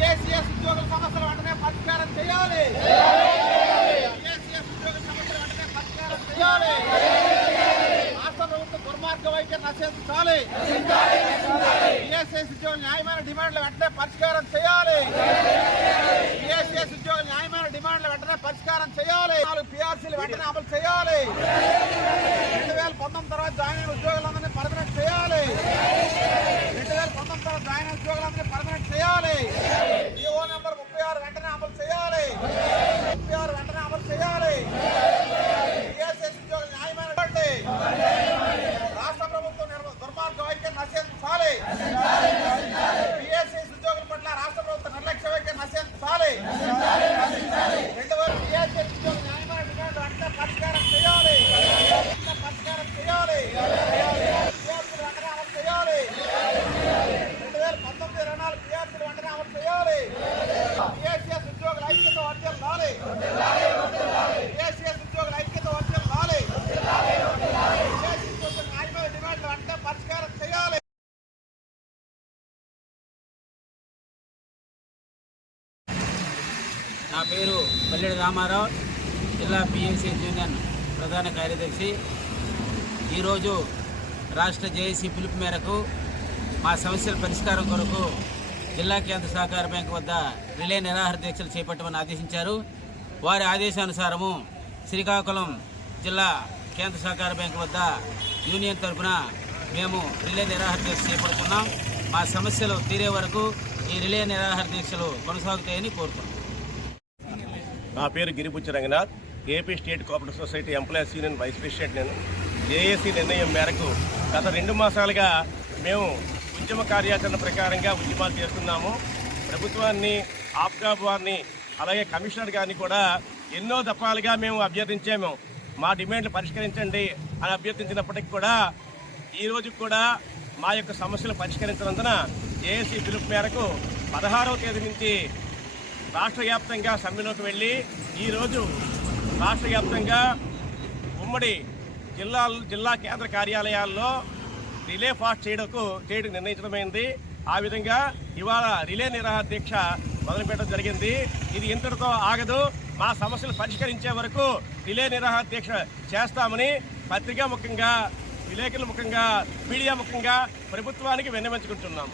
PSCS ఉద్యోగుల సమస్యలు వెంటనే పరిష్కారం చేయాలి. PSCS ఉద్యోగుల సమస్యలు వెంటనే పరిష్కారం చేయాలి. రాష్ట్ర ప్రభుత్వం దుర్మార్గ వైఖరి నశించాలి. PSCS ఉద్యోగుల న్యాయమైన డిమాండ్లు వెంటనే పరిష్కారం చేయాలి. PSCS ఉద్యోగుల న్యాయమైన డిమాండ్లు వెంటనే పరిష్కారం చేయాలి. 4 PRCలు వెంటనే అమలు చేయాలి. 2019 తర్వాత జాయిన్ అయిన ఉద్యోగులందరినీ పర్మనెంట్ చేయాలి. 2019 తర్వాత జాయిన్ అయిన ఉద్యోగులందరినీ పర్మనెంట్ చేయాలి. జీవో నెంబర్ 36 వెంటనే అమలు చేయాలి. 36 వెంటనే అమలు చేయాలి. PSCS ఉద్యోగుల న్యాయమైన రాష్ట్ర ప్రభుత్వం దుర్మార్గ వైఖరి నశించాలి. PSCS ఉద్యోగుల పట్ల రాష్ట్ర ప్రభుత్వం నిర్లక్ష్య వైఖరి నశించాలి. 2000 PSCS ఉద్యోగుల న్యాయమైన డిమాండ్లు వెంటనే పరిష్కారం చేయాలి. పరిష్కారం చేయాలి. PRCలు వెంటనే అమలు చేయాలి. 2019-24 PRCలు వెంటనే అమలు చేయాలి. PSCS ఉద్యోగుల ఐక్యత వర్ధిల్లాలి. PSCS ఉద్యోగుల ఐక్యత వర్ధిల్లాలి. PSCS ఉద్యోగుల న్యాయమైన డిమాండ్లు వెంటనే పరిష్కారం చేయాలి. నా పేరు పల్లెడి రామారావు, జిల్లా PSCS యూనియన్ ప్రధాన కార్యదర్శి. ఈరోజు రాష్ట్ర జేఏసీ పిలుపు మేరకు మా సమస్యల పరిష్కారం కొరకు జిల్లా కేంద్ర సహకార బ్యాంకు వద్ద రిలే నిరాహార దీక్షలు చేపట్టమని ఆదేశించారు. వారి ఆదేశానుసారము శ్రీకాకుళం జిల్లా కేంద్ర సహకార బ్యాంకు వద్ద యూనియన్ తరఫున మేము రిలే నిరాహార దీక్ష చేపడుతున్నాం. మా సమస్యలు తీరే వరకు ఈ రిలే నిరాహార దీక్షలు కొనసాగుతాయని కోరుతున్నాం. నా పేరు Giripuchi Ranganath, AP state cooperative society employees union vice president. నేను జేఏసీ నిర్ణయం మేరకు గత 2 మాసాలుగా మేము ఉద్యమ కార్యాచరణ ప్రకారంగా ఉద్యమాలు చేస్తున్నాము. ప్రభుత్వాన్ని, ఆప్కాబ్ వారిని, అలాగే కమిషనర్ గారిని కూడా ఎన్నో దఫాలుగా మేము అభ్యర్థించాము. మా డిమాండ్లు పరిష్కరించండి అని అభ్యర్థించినప్పటికీ కూడా ఈరోజు కూడా మా యొక్క సమస్యలు పరిష్కరించినందున జేఏసీ పిలుపు మేరకు 16వ తేదీ నుంచి రాష్ట్ర వ్యాప్తంగా సమ్మెలోకి వెళ్ళి ఈరోజు రాష్ట్ర వ్యాప్తంగా ఉమ్మడి జిల్లా కేంద్ర కార్యాలయాల్లో రిలే ఫాస్ట్ చేయడం నిర్ణయించడమైంది. ఆ విధంగా ఇవాళ రిలే నిరాహార దీక్ష మొదలుపెట్టడం జరిగింది. ఇది ఇంతటితో ఆగదు. మా సమస్యలు పరిష్కరించే వరకు రిలే నిరాహార దీక్ష చేస్తామని పత్రికా ముఖంగా, విలేకరుల ముఖంగా, మీడియా ముఖంగా ప్రభుత్వానికి విన్నవించుకుంటున్నాం.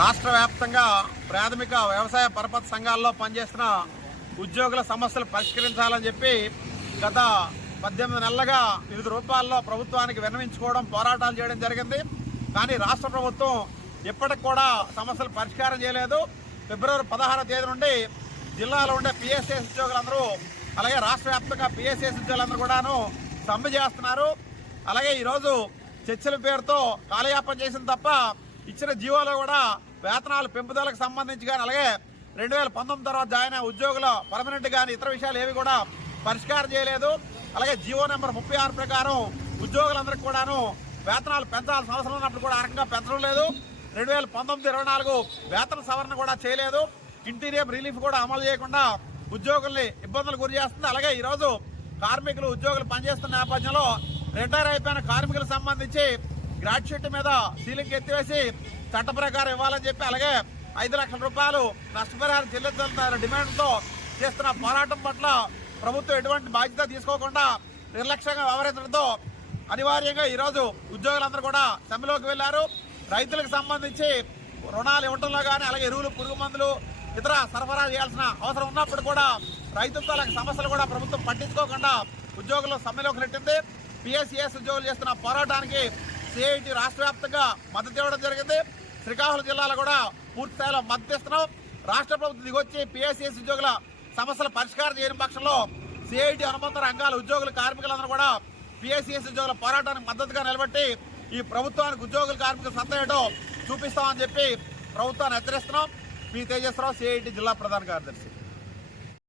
రాష్ట్ర వ్యాప్తంగా ప్రాథమిక వ్యవసాయ పరపతి సంఘాల్లో పనిచేస్తున్న ఉద్యోగుల సమస్యలు పరిష్కరించాలని చెప్పి గత 18 నెలలుగా వివిధ రూపాల్లో ప్రభుత్వానికి విన్నవించుకోవడం, పోరాటాలు చేయడం జరిగింది. కానీ రాష్ట్ర ప్రభుత్వం ఇప్పటికి కూడా సమస్యలు పరిష్కారం చేయలేదు. ఫిబ్రవరి 16వ తేదీ నుండి జిల్లాలో ఉండే PSCS ఉద్యోగులందరూ, అలాగే రాష్ట్ర వ్యాప్తంగా PSCS ఉద్యోగులందరూ కూడాను సమ్మె చేస్తున్నారు. అలాగే ఈరోజు చర్చల పేరుతో కాలయాపన చేసిన తప్ప ఇచ్చిన జీవోలో కూడా వేతనాల పెంపుదలకు సంబంధించి కానీ, అలాగే 2019 తర్వాత జాయిన్ అయిన ఉద్యోగుల పర్మనెంట్ కానీ ఇతర విషయాలు ఏవి కూడా పరిష్కారం చేయలేదు. అలాగే జీవో నెంబర్ 36 ప్రకారం ఉద్యోగులందరికీ కూడాను వేతనాలు పెంచాల్సిన అవసరం ఉన్నప్పుడు కూడా ఆ రకంగా పెంచడం లేదు. 2019-24 వేతన సవరణ కూడా చేయలేదు. ఇంటీరియర్ రిలీఫ్ కూడా అమలు చేయకుండా ఉద్యోగుల్ని ఇబ్బందులు గురి చేస్తుంది. అలాగే ఈరోజు కార్మికులు, ఉద్యోగులు పనిచేస్తున్న నేపథ్యంలో రిటైర్ అయిపోయిన కార్మికులకు సంబంధించి గ్రాట్యుటీ మీద సీలింగ్ ఎత్తివేసి చట్ట ప్రకారం ఇవ్వాలని చెప్పి, అలాగే 5 లక్షల రూపాయలు నష్టపరిహారం చెల్లించాలన్న డిమాండ్తో చేస్తున్న పోరాటం పట్ల ప్రభుత్వం ఎటువంటి బాధ్యత తీసుకోకుండా నిర్లక్ష్యంగా వ్యవహరించడంతో అనివార్యంగా ఈరోజు ఉద్యోగులందరూ కూడా సమ్మెలోకి వెళ్లారు. రైతులకు సంబంధించి రుణాలు ఇవ్వడంలో కానీ, అలాగే ఎరువులు, పురుగు మందులు ఇతర సరఫరా చేయాల్సిన అవసరం ఉన్నప్పుడు కూడా రైతులతో అలాగే సమస్యలు కూడా ప్రభుత్వం పట్టించుకోకుండా ఉద్యోగులు సమ్మెలోకి నెట్టింది. PSCS ఉద్యోగులు చేస్తున్న పోరాటానికి CIT రాష్ట్ర వ్యాప్తంగా మద్దతు ఇవ్వడం జరిగింది. శ్రీకాకుళం జిల్లాలో కూడా పూర్తి స్థాయిలో మద్దతు ఇస్తున్నాం. రాష్ట్ర ప్రభుత్వం దిగొచ్చి PSCS ఉద్యోగుల సమస్యల పరిష్కారం చేయని పక్షంలో CIT అనుబంధ రంగాల ఉద్యోగులు, కార్మికులందరూ కూడా PSCS ఉద్యోగుల పోరాటానికి మద్దతుగా నిలబెట్టి ఈ ప్రభుత్వానికి ఉద్యోగుల, కార్మికుల సత్తా ఏంటో చూపిస్తామని చెప్పి ప్రభుత్వాన్ని హెచ్చరిస్తున్నాం. పి. తేజస్వరరావు, CIT జిల్లా ప్రధాన కార్యదర్శి.